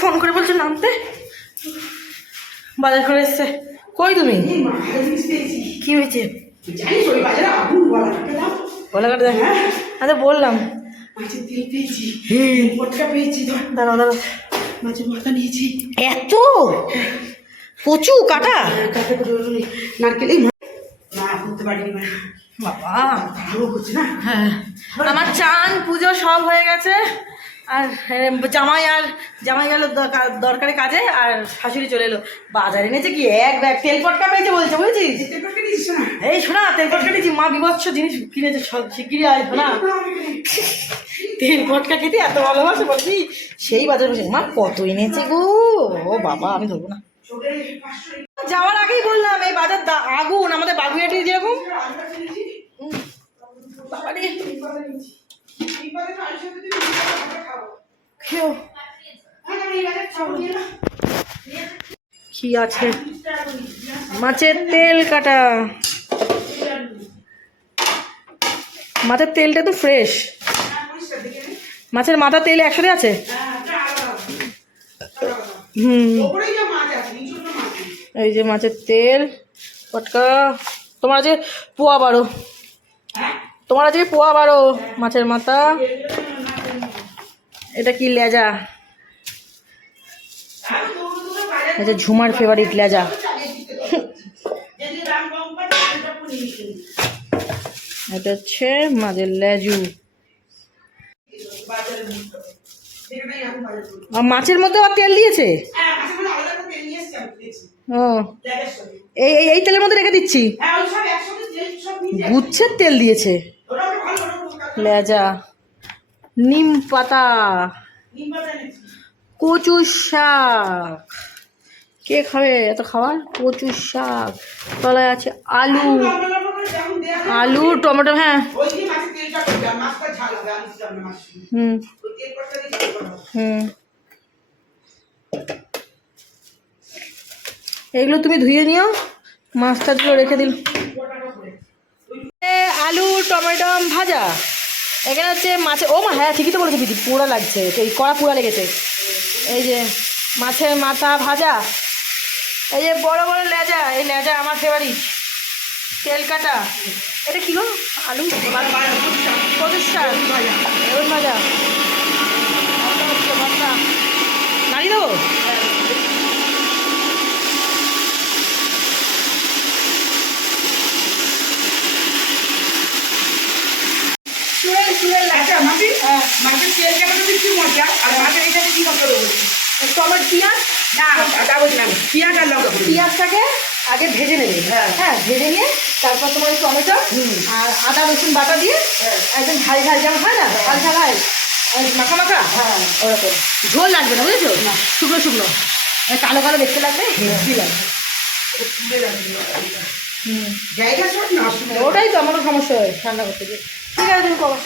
Phone করে বলছে নামতে, বাজার করে এসছে। কই তুমি? কি হয়েছে? গলা কাটে দেখ। আচ্ছা বললাম দাঁড়াও দাঁড়াও, মাছের মাথা নিয়েছি। এত কচু কাটা নারকেল না করতে পারিনি বাবা। ভালো হচ্ছে না। হ্যাঁ আমার চান পুজো সব হয়ে গেছে, আর জামাই গেল দরকারি কাজে, আর শাশুড়ি চলে এলো। বাজারে এনেছে কি এক ব্যাগ তেল পটকা পেয়েছে বলছে, বুঝেছিস? এই শোনা, তেল পটকা নিয়েছি, মা বিভৎস জিনিস কিনেছে, সব শিগগিরই আয় শোনা। তেল পটকা খেতে এত ভালোবাসে বলছি, সেই বাজার বসে মা কত এনেছে গো। ও বাবা আমি ধরবো না, যাওয়ার আগেই বললাম এই বাজার আগুন, আমাদের বাগুইয়াটি যেরকম। বাবারে কি আছে? মাছের তেল কাটা, মাছের তেলটা তো ফ্রেশ। মাছের মাথা তেল একসাথে আছে। এই যে মাছের তেল পটকা। তোমার আজকে পোয়া বারো, তোমার আজকে পোয়া বারো। মাছের মাথা, এটা কি লেজা, এটা ঝুমার ফেভারিট লেজা। এটা হচ্ছে মাছের লেজু। মাছের মধ্যে আবার তেল দিয়েছে। ও এই এই তেলের মধ্যে রেখে দিচ্ছি। গুচ্ছের তেল দিয়েছে। লেজা, নিম পাতা, কচু শাক। কে খাবে এত খাবার? কচু শাক, তলায় আছে আলু, আলু টমেটো। হ্যাঁ হুম হুম, এগুলো তুমি ধুয়ে নিও, মাছটাগুলো রেখে দিল। আলু টমেটো ভাজা। এখানে হচ্ছে মাছের, ও মা হ্যাঁ ঠিকই তো বলেছে দিদি, পোড়া লাগছে, এই কড়া পোড়া লেগেছে। এই যে মাছের মাথা ভাজা, এই যে বড় বড় লেজা, এই লেজা আমার ফেভারিট। তেল কাটা, এটা কি গো? আলু কচুর শাক, বেগুন ভাজা, নাড়ি দেবো। মাছের তেল কেমন কি মজা, আর মাছের এইটাকে কি মজা দেবো? টমেটো পেঁয়াজ, না তা বলছি না, পেঁয়াজ আর লঙ্কা। পেঁয়াজটাকে আগে ভেজে নেবে। হ্যাঁ ভেজে নিয়ে তারপর তোমার টমেটো আর আদা রসুন বাটা দিয়ে একদম ঝাল ঝাল যেমন হয় না, ঝাল ঝাল হয় মাখা মাখা, ওরকম। ঝোল লাগবে না বুঝেছো, শুকনো শুকনো, কালো কালো দেখতে লাগবে, হেভি লাগবে। ওটাই তো আমারও সমস্যা হয় ঠান্ডা করতে গিয়ে। ঠিক আছে তুমি করো।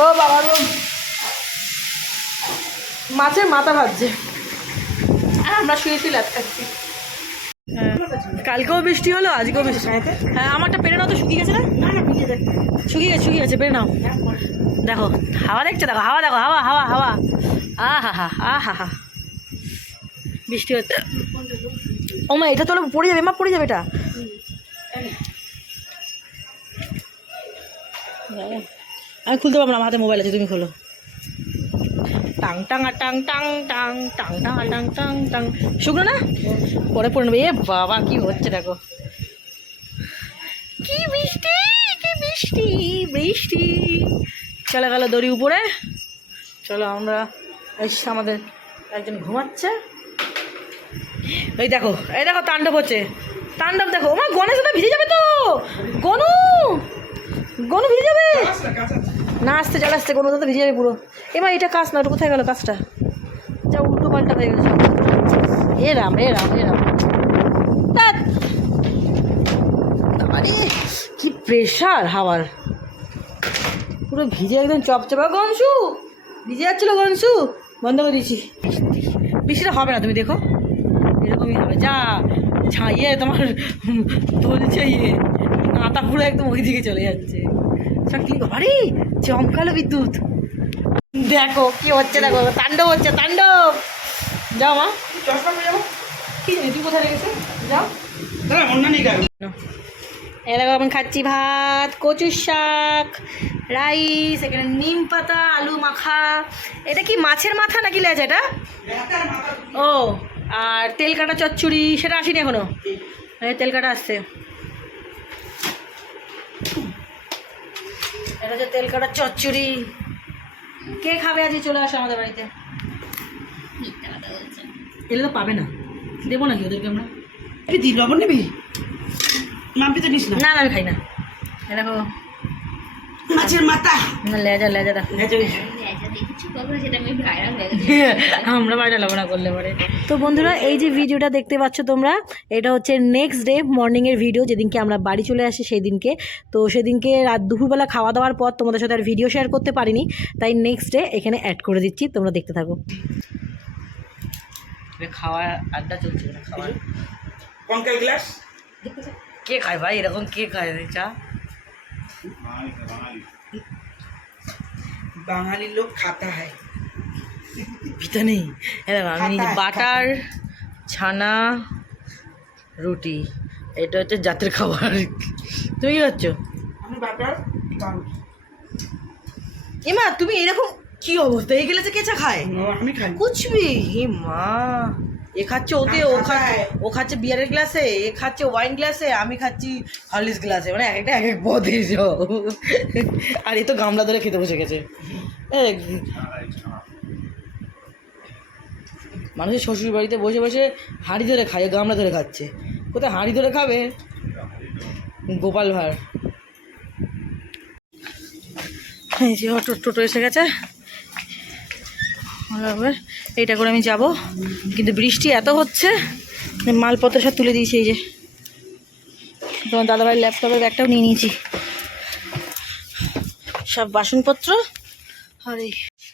ও বাবা গো, মাছের মাথা ভাজছে, আমরা শুয়েছি ল্যাপ খাচ্ছি। কালকেও বৃষ্টি হলো, আজকেও বৃষ্টি। হ্যাঁ আমারটা পেরে নাও তো, শুকিয়ে গেছে না? শুকিয়ে গেছে, শুকিয়ে গেছে, পেরে নাও। দেখো হাওয়া দেখছো, দেখো হাওয়া, দেখো হাওয়া হাওয়া হাওয়া, আহা বৃষ্টি হচ্ছে। ও মা এটা তোলে পড়ে যাবে, মা পড়ে যাবে এটা। আমি খুলতে পারবো না, আমার হাতে মোবাইল আছে, তুমি খোলো। Tongue tongue tongue tongue tongue tongue tongue tongue tongue tongue, শুকনো না? পরে পড়ে নেবে। এ বাবা কি হচ্ছে দেখো, কি বৃষ্টি, কি বৃষ্টি, বৃষ্টি। চলে গেল দড়ি উপরে। চলো আমরা, এসে আমাদের একজন ঘুমাচ্ছে। এই দেখো, এই দেখো তাণ্ডব হচ্ছে, তাণ্ডব দেখো। আমার গণেশ তো ভিজে যাবে তো, গনু গনু ভিজে যাবে না, আসতে চলে আসতে গনু তো ভিজে যাবে পুরো। এবার এটা কাজ না, ওটা কোথায় গেল কাজটা? যা উল্টো পাল্টা হয়ে গেছে সব। এ রাম এ রাম এ রাম, আরে কি প্রেশার হাওয়ার, পুরো ভিজে একদম চপচপা। গনসু ভিজে যাচ্ছিলো, গনসু বন্ধ করে দিয়েছি। বৃষ্টিটা হবে না, তুমি দেখো এরকমই হবে। যা ছাইয়ে তোমার তুলছে, ইয়ে নাতা পুরো একদম ওই দিকে চলে যাচ্ছে। সব কি আরে চমকালো বিদ্যুৎ। দেখো কি হচ্ছে, দেখো তাণ্ডব হচ্ছে, তাণ্ডব। যাও মা, চশমা পেয়ে যাবো। কি জানি তুই কোথায় রেখেছিস, যাও। দাদা অন্য নেই গাড়ি। এই দেখো আমি খাচ্ছি ভাত, কচুর শাক, রাইস, এখানে নিম পাতা, আলু মাখা। এটা কি মাছের মাথা নাকি লেজ এটা? ও, আর তেল কাটা চচ্চড়ি, সেটা আসেনি এখনো, এই তেল কাটা আসছে। এটা হচ্ছে তেল কাটা চচ্চড়ি। কে খাবে আজকে, চলে আসে আমাদের বাড়িতে। এলে তো পাবে না, দেবো নাকি ওদেরকে আমরা? তুই লবণ নিবি? মাম্পি তো নিস না। না না আমি খাই না। এ দেখো মাছের মাথা। না, লেজা লেজা দেখো। আমরা বাইরে লাগবো না করলে পরে। তো বন্ধুরা, এই যে ভিডিওটা দেখতে পাচ্ছ তোমরা, এটা হচ্ছে নেক্সট ডে মর্নিংয়ের ভিডিও, যেদিনকে আমরা বাড়ি চলে আসি সেই দিনকে। তো সেদিনকে রাত দুপুরবেলা খাওয়া দাওয়ার পর তোমাদের সাথে আর ভিডিও শেয়ার করতে পারিনি, তাই নেক্সট ডে এখানে অ্যাড করে দিচ্ছি, তোমরা দেখতে থাকো। খাওয়া আড্ডা চলছে, খাওয়া। কঙ্কাল গ্লাস। কে খায় ভাই এরকম, কে খায় চা? বাঙালি লোক খাতা হয়। পিতা নেই। আমি বাটার, ছানা, রুটি, এটা হচ্ছে জাতের খাবার। তুমি কি খাচ্ছ? আমি বাটার এমা তুমি এরকম কি অবস্থা, এই গেলে কে চা খায়? আমি খাই। কুচবি হে মা, এ খাচ্ছে ওতে, ও খাচ্ছে বিয়ারের গ্লাসে, এ খাচ্ছে ওয়াইন গ্লাসে, আমি খাচ্ছি হরলিক্স গ্লাসে, মানে একটা এক এক পদে। আর এই তো গামলা ধরে খেতে বসে গেছে। মানুষের শ্বশুর বাড়িতে বসে বসে হাঁড়ি ধরে খায়, গামলা ধরে খাচ্ছে। কোথায় হাঁড়ি ধরে খাবে? গোপাল ভাঁড়। এই যে টোটো এসে গেছে, এইটা করে আমি যাব, কিন্তু বৃষ্টি এত হচ্ছে, মালপত্র সব তুলে দিয়েছি। এই যে তোমার দাদাভাইয়ের ল্যাপটপের ব্যাগটাও নিয়ে নিয়েছি, সব বাসনপত্র। আরে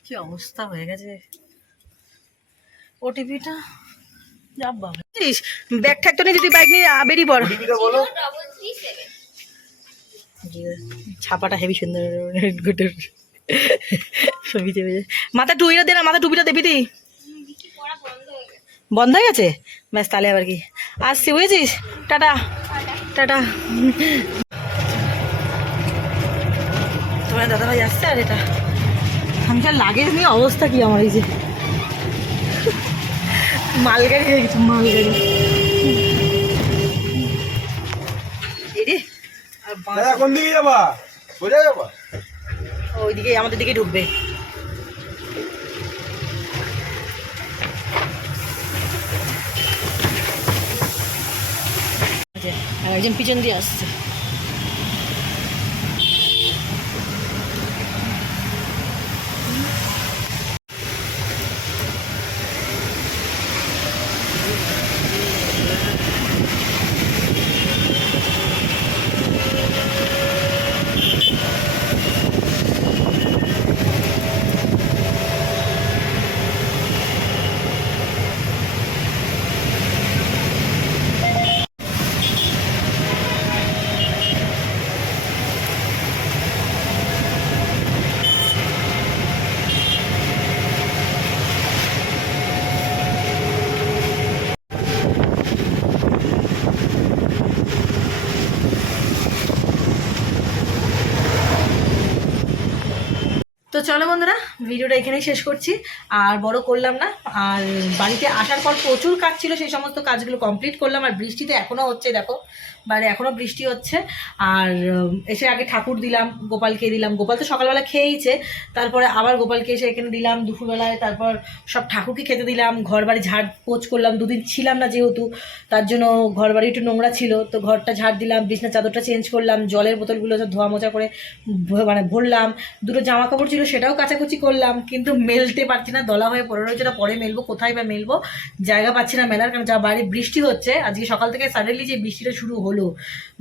কি অবস্থা হয়ে গেছে, ওটিপিটা যাব বাবা। ব্যাগ ঠ্যাগ তো নিয়ে যদি বাইক নিয়ে বেরিয়ে পড়। ছাপাটা হেভি সুন্দর, ছবি দেবে। মাথা টুপিটা দে না, মাথা টুপিটা দেবি তুই। বন্ধ হয়ে গেছে, ব্যাস তাহলে আবার কি, আসছি বুঝেছিস। Tata tata. তোমার দাদাভাই আসছে, আর এটা আমি লাগেজ নিয়ে অবস্থা কি আমার, এই যে মালগাড়ি হয়ে গেছে, মালগাড়ি। কোন দিকে যাবা? কোথায় যাবা? ওইদিকে আমাদের দিকে ঢুকবে। আর একজন পিছন দিয়ে আসছে। তো চলো বন্ধুরা, ভিডিওটা এখানেই শেষ করছি, আর বড় করলাম না। আর বাড়িতে আসার পর প্রচুর কাজ ছিল, সেই সমস্ত কাজগুলো কমপ্লিট করলাম। আর বৃষ্টিতে এখনও হচ্ছে, দেখো বাইরে এখনও বৃষ্টি হচ্ছে। আর এসে আগে ঠাকুর দিলাম, গোপালকে দিলাম। গোপাল তো সকালবেলা খেয়েইছে, তারপরে আবার গোপালকে এসে এখানে দিলাম দুপুরবেলায়। তারপর সব ঠাকুরকে খেতে দিলাম, ঘর বাড়ি ঝাড় পোছ করলাম। দুদিন ছিলাম না যেহেতু, তার জন্য ঘর বাড়ি একটু নোংরা ছিল, তো ঘরটা ঝাড় দিলাম, বিছনা চাদরটা চেঞ্জ করলাম, জলের বোতলগুলো সব ধোয়া মোছা করে মানে ভরলাম। দুটো জামা কাপড় ছিল সেটাও কাচাকুচি করলাম, কিন্তু মেলতে পারছি না, দলা হয়ে পড়ে রয়েছে। পরে মেলবো, কোথায় বা মেলবো, জায়গা পাচ্ছি না মেলার, কারণ যা বাইরে বৃষ্টি হচ্ছে। আজকে সকাল থেকে সাডেনলি যে বৃষ্টিটা শুরু হলো, হলো,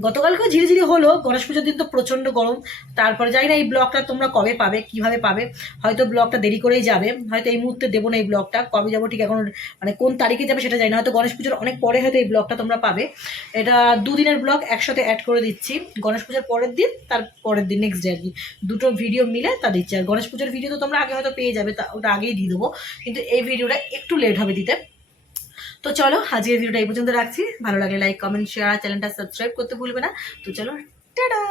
গতকালকেও ঝিরিঝিরি হলো। গণেশ পুজোর দিন তো প্রচণ্ড গরম। তারপরে জানি না এই ব্লগটা তোমরা কবে পাবে, কিভাবে পাবে, হয়তো ব্লগটা দেরি করেই যাবে, হয়তো এই মুহূর্তে দেবো না এই ব্লগটা, কবে যাবো ঠিক এখন মানে কোন তারিখে যাবে সেটা জানি না, হয়তো গণেশ পুজোর অনেক পরে হয়তো এই ব্লগটা তোমরা পাবে। এটা 2 দিনের ব্লগ একসাথে অ্যাড করে দিচ্ছি, গণেশ পুজোর পরের দিন, তার পরের দিন, নেক্সট ডে আর কি, দুটো ভিডিও মিলে তা দিচ্ছি। আর গণেশ পুজোর ভিডিও তো তোমরা আগে হয়তো পেয়ে যাবে, তা ওটা আগেই দিয়ে দেবো, কিন্তু এই ভিডিওটা একটু লেট হবে দিতে। তো চলো আজকের ভিডিওটা এই পর্যন্ত রাখছি। ভালো লাগলে লাইক, কমেন্ট, শেয়ার, চ্যানেলটা সাবস্ক্রাইব করতে ভুলবে না। তো চলো, টাটা।